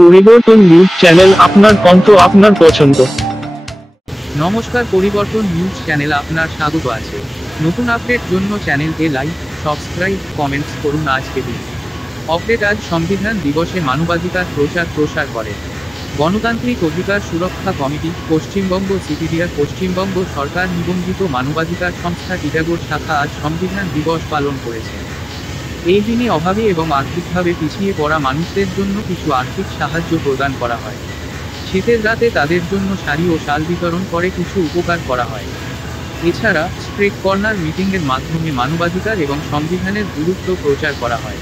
পরিবর্তন news channel, আপনার কণ্ঠ, আপনার পছন্দ। নমস্কার, পরিবর্তন নিউজ চ্যানেল আপনার স্বাগত আছে। নতুন আপডেট জন্য চ্যানেলকে লাইক, সাবস্ক্রাইব, কমেন্টস করুন। আজকে দিন আপডেট। আজ সংবিধান দিবসে মানবাধিকার প্রসার করে গণতান্ত্রিক অধিকার সুরক্ষা কমিটি, পশ্চিমবঙ্গ সিপিডিআর। পশ্চিমবঙ্গ সরকার নিবন্ধিত মানবাধিকার সংস্থা টিটাগড় শাখা আজ সংবিধান দিবস পালন করেছে। এই দিনে অভাবী এবং আর্থিকভাবে পিছিয়ে পড়া মানুষদের জন্য কিছু আর্থিক সাহায্য প্রদান করা হয়। শীতের রাতে তাদের জন্য শাড়ি ও শাল বিতরণ করে কিছু উপকার করা হয়। এছাড়া স্ট্রিট কর্নার মিটিংয়ের মাধ্যমে মানবাধিকার এবং সংবিধানের গুরুত্ব প্রচার করা হয়।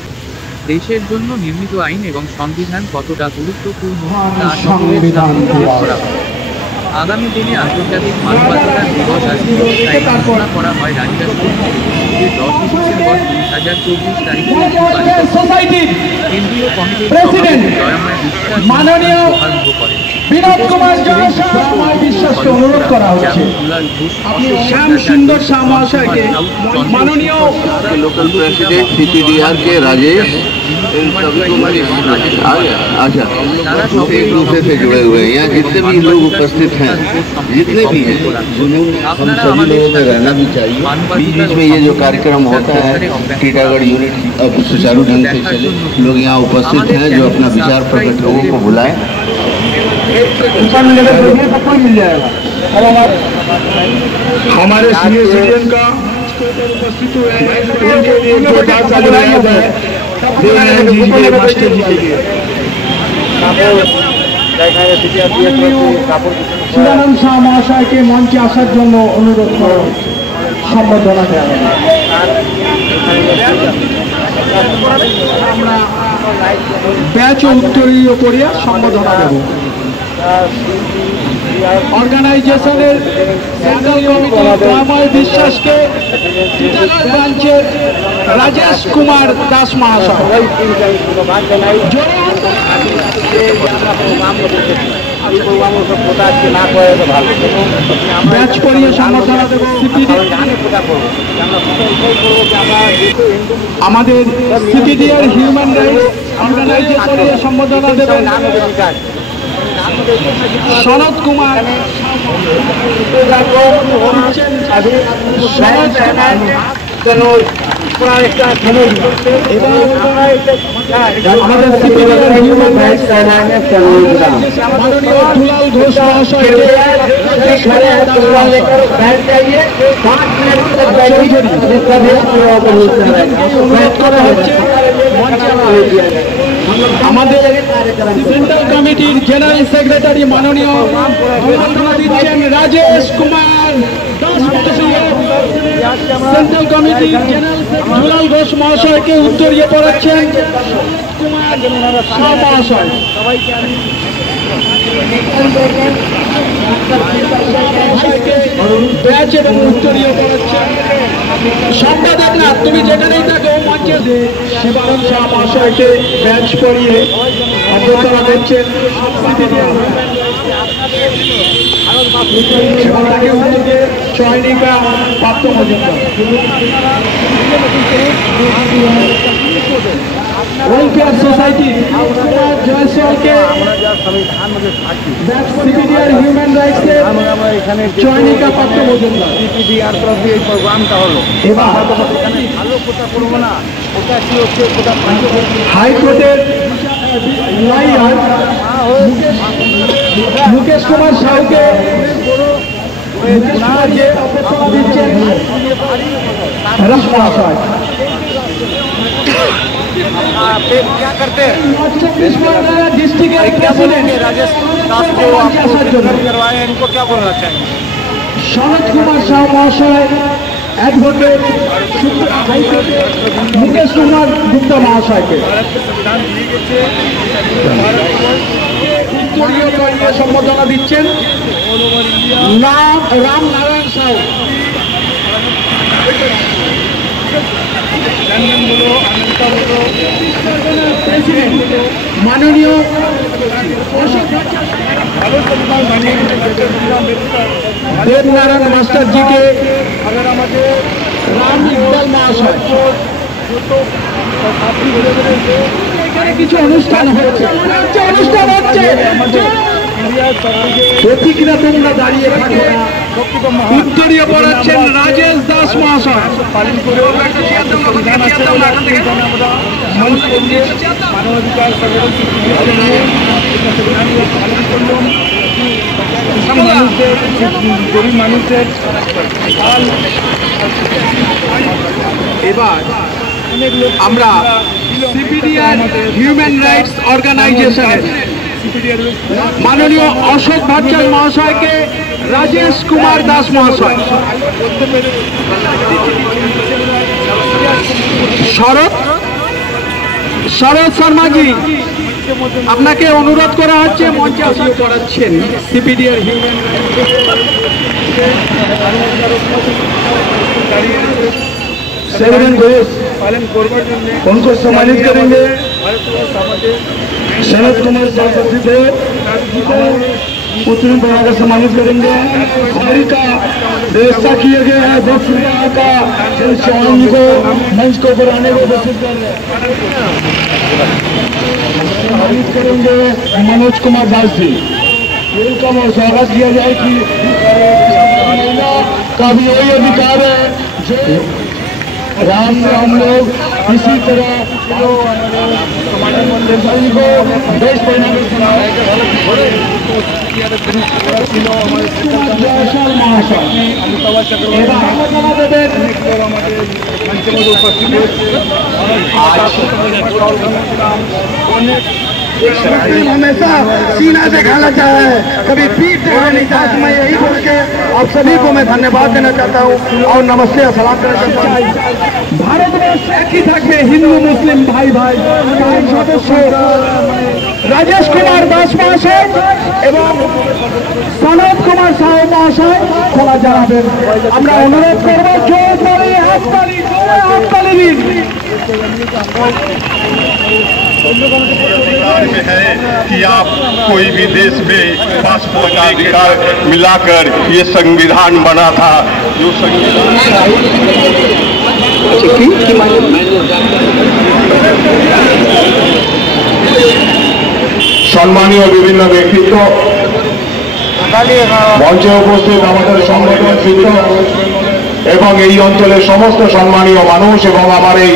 দেশের জন্য নির্মিত আইন এবং সংবিধান কতটা গুরুত্বপূর্ণ তা সকলের সামনে তুলে ধরা হয়। আগামী দিনে আন্তর্জাতিক মানবাধিকার দিবস আজকে ঘোষণা করা হয় রাজরাষ্ট্রপতি 10ই ডিসেম্বর 2024 তারিখে কেন্দ্রীয় কমিটির সভাপতি জয়ময় বিশ্বাস শুভারম্ভ করেন। বিনোদ কুমার বিশ্বাসকে অনুরোধ করা হচ্ছে শ্যাম সুন্দর শাহ মহাশয়কে মাননীয় लोकल प्रेसिडेंट सीपीडीआर के राजेश अच्छा एक दूसरे से जुड़े हुए हैं। यहाँ जितने भी लोग उपस्थित हैं, जितने भी हैं, हम सभी लोगों में रहना भी चाहिए। बीच बीच में ये जो कार्यक्रम होता है टीटागढ़ यूनिट अब सुचारू ढंग से चले। लोग यहाँ उपस्थित हैं जो अपना विचार प्रकट लोगों को बुलाएं। मिल जाएगा। हमारे सीनियर सिटीजन का उपस्थित हुए हैं, उनके लिए जोरदार तालियां है। मास्टर जी के लिए শিবানন্দ শাহ মহাশয়কে মঞ্চে আসার জন্য অনুরোধ করা সম্বোধনা দেওয়া হবে। আমরা ব্যাচ ও উত্তরীয় করিয়া সম্বোধনা দেব। অর্গানাইজেশনের সেন্ট্রাল কমিটি জয়ময় বিশ্বাসকে ব্রাঞ্চের রাজেশ কুমার দাস মহাশয় ব্যাচ পরিয়ে সম্বোধনা দেব। আমাদের সিপিডিআর হিউম্যান রাইটস অর্গানাইজেশনের সম্বোধনা দেবেন সনদ কুমার। আমাদের সিপিডিআর হিউম্যান রাইটস মাননীয় দুলাল ঘোষ মহাশয় করা হচ্ছে। আমাদের সেন্ট্রাল কমিটির জেনারেল সেক্রেটারি মাননীয় দিচ্ছেন রাজেশ কুমার দাস মহাশয়। সেন্ট্রাল কমিটির জেনারেল দুলাল ঘোষ মহাশয়কে উত্তরীয় পড়াচ্ছেন কুমার শাহ মহাশয়। ব্যাচ এবং উত্তরীয় পড়াচ্ছেন সম্পাদক না, তুমি যেখানেই থাকো মঞ্চে শিবানন্দ শাহ মহাশয়কে ব্যাচ পরিয়ে অভ্যর্থনা করছেন। চয়নিকা প্রাপ্ত মজুমদার ওয়েলফেয়ার সোসাইটি জয়সওয়ালকে সিপিডিআর হিউম্যান রাইটসের চয়নিকা প্রাপ্ত মজুমদার। সিপিডিআর তরফ দিয়ে এই প্রোগ্রামটা হলো। এবার এখানে ভালো কোথা করবো না, ওটা কি হচ্ছে, কোথা হাইকোর্টের লয়ার মুকেশ কুমার সাহুকে দিচ্ছেন রাজ মহাশয়। क्या करते हैं डिस्ट्रिक्ट क्या बोलेंगे राजेश दास को करवाए, इनको क्या बोलना चाहिए? সনদ কুমার শাহ মহাশয় অ্যাডভোকেট মুকেশ কুমার গুপ্তা মহাশয়কে সম্বোধনা দিচ্ছেন রাম নারায়ণ সাহু। মাননীয় দেবনারায়ণ মাস্টার जी के राम इकबाल महाशय এখানে কিছু অনুষ্ঠান হচ্ছে, অনুষ্ঠান প্রতিক্রিয়া তোমরা দাঁড়িয়ে থাকো না। উত্তরীয় পড়াচ্ছেন রাজেশ দাস মহাশয়। মানবাধিকার গরিব মানুষের এবার আমরা সিপিডিআর হিউম্যান রাইটস অর্গানাইজেশনের মাননীয় অশোক ভট্টাচার্য মহাশয়কে রাজেশ কুমার দাস মহাশয়, শরৎ শর্মাজি আপনাকে অনুরোধ করা হচ্ছে মঞ্চে আসন করাচ্ছেন। সিপিডিআর হিউম্যান पालन करने उनको सम्मानित करेंगे। शरद कुमार सरस्वती देव उत्तरी बना कर सम्मानित करेंगे। गाड़ी का व्यवस्था किए गए हैं 10 रुपये का चौहान को मंच को बनाने को घोषित कर रहे हैं। सम्मानित करेंगे मनोज कुमार दास जी। वेलकम और स्वागत किया जाए कि महिला का भी यही अधिकार है जो राम में हम लोग इसी तरह को देश पहना हमेशा सीना से खाना चाहा है, कभी पीठ से खाना नहीं चाहा। मैं यही बोल के आप सभी को मैं धन्यवाद देना चाहता हूँ और नमस्ते और सलाम करना चाहता हूँ। भारत में একই থাকে হিন্দু মুসলিম ভাই ভাই। সদস্য রাজেশ কুমার দাস মহাশয় এবং সনদ কুমার সাহু মহাশয় খোলা জানাবেন। আমরা অনুরোধ করবো জোর করে হাততালি দিন। है कि आप कोई भी देश में पासपोर्ट का अधिकार मिलाकर ये संविधान बना था, जो সম্মানীয় বিভিন্ন ব্যক্তিত্ব, মঞ্চে উপস্থিত আমাদের সংগঠন শিক্ষক এবং এই অঞ্চলের সমস্ত সম্মানীয় মানুষ এবং আমার এই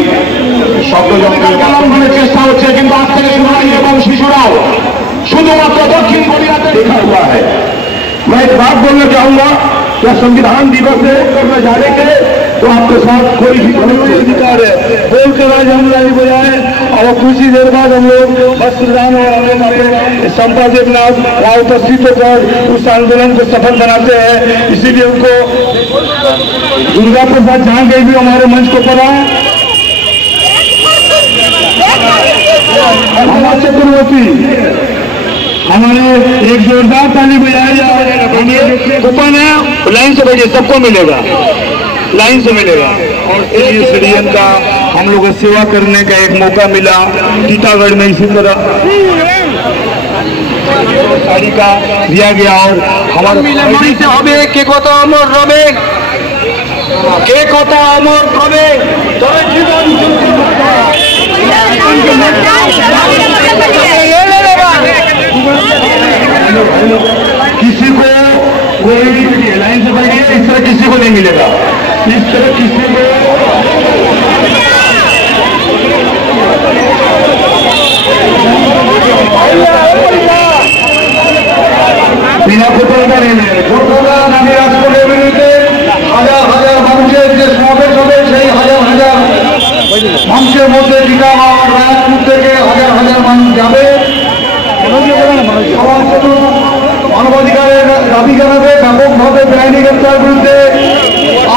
শব্দযন্ত্রের লঙ্ঘনের চেষ্টা হচ্ছে, কিন্তু আজ থেকে শুনানি এবং শিশুরাও শুধুমাত্র दक्षिण कोरिया से लिखा हुआ है। मैं एक बात बोलना चाहूंगा, क्या संविधान दिवस है करने जाने के तो आपके साथ कोई भी अधिकार है बोलकर आज हम लाइन बजाए और कुछ ही देर बाद हम लोग बस प्रधान और हम लोग संपादक नाथ वहाँ उपस्थित होकर उस आंदोलन को सफल बनाते हैं। इसीलिए उनको दुर्गा प्रसाद जहाँ गए भी हमारे मंच को पर आए। चतुर्वेदी हमारे एक जोरदार ताली बजाई। कूपन है, लाइन से बैठिए, सबको मिलेगा, लाइन से मिलेगा। और सीडीएम का हम लोग को सेवा करने का एक मौका मिला टीटागढ़ में, इसी तरह गाड़ी का दिया गया। और हमारे से হবে কে কত অমর রবে, কে কত অমর রবে, তবে জীবন किसी को कोई भी लाइन से बैठिए, इस तरह किसी को नहीं मिलेगा, इस तरह किसी को বিনা কোথাও নেই। কোথাও আমি রাজপথের বিরুদ্ধে হাজার হাজার মানুষের যে সমাবেশ হবে, সেই হাজার হাজার মানুষের মধ্যে টিটাগড় রায়পুর থেকে হাজার হাজার মানুষ যাবে। মানবাধিকারের দাবি জানাবে, ব্যাপকভাবে বেআইনি গ্রেপ্তার বিরুদ্ধে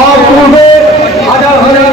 আর পূর্বে হাজার হাজার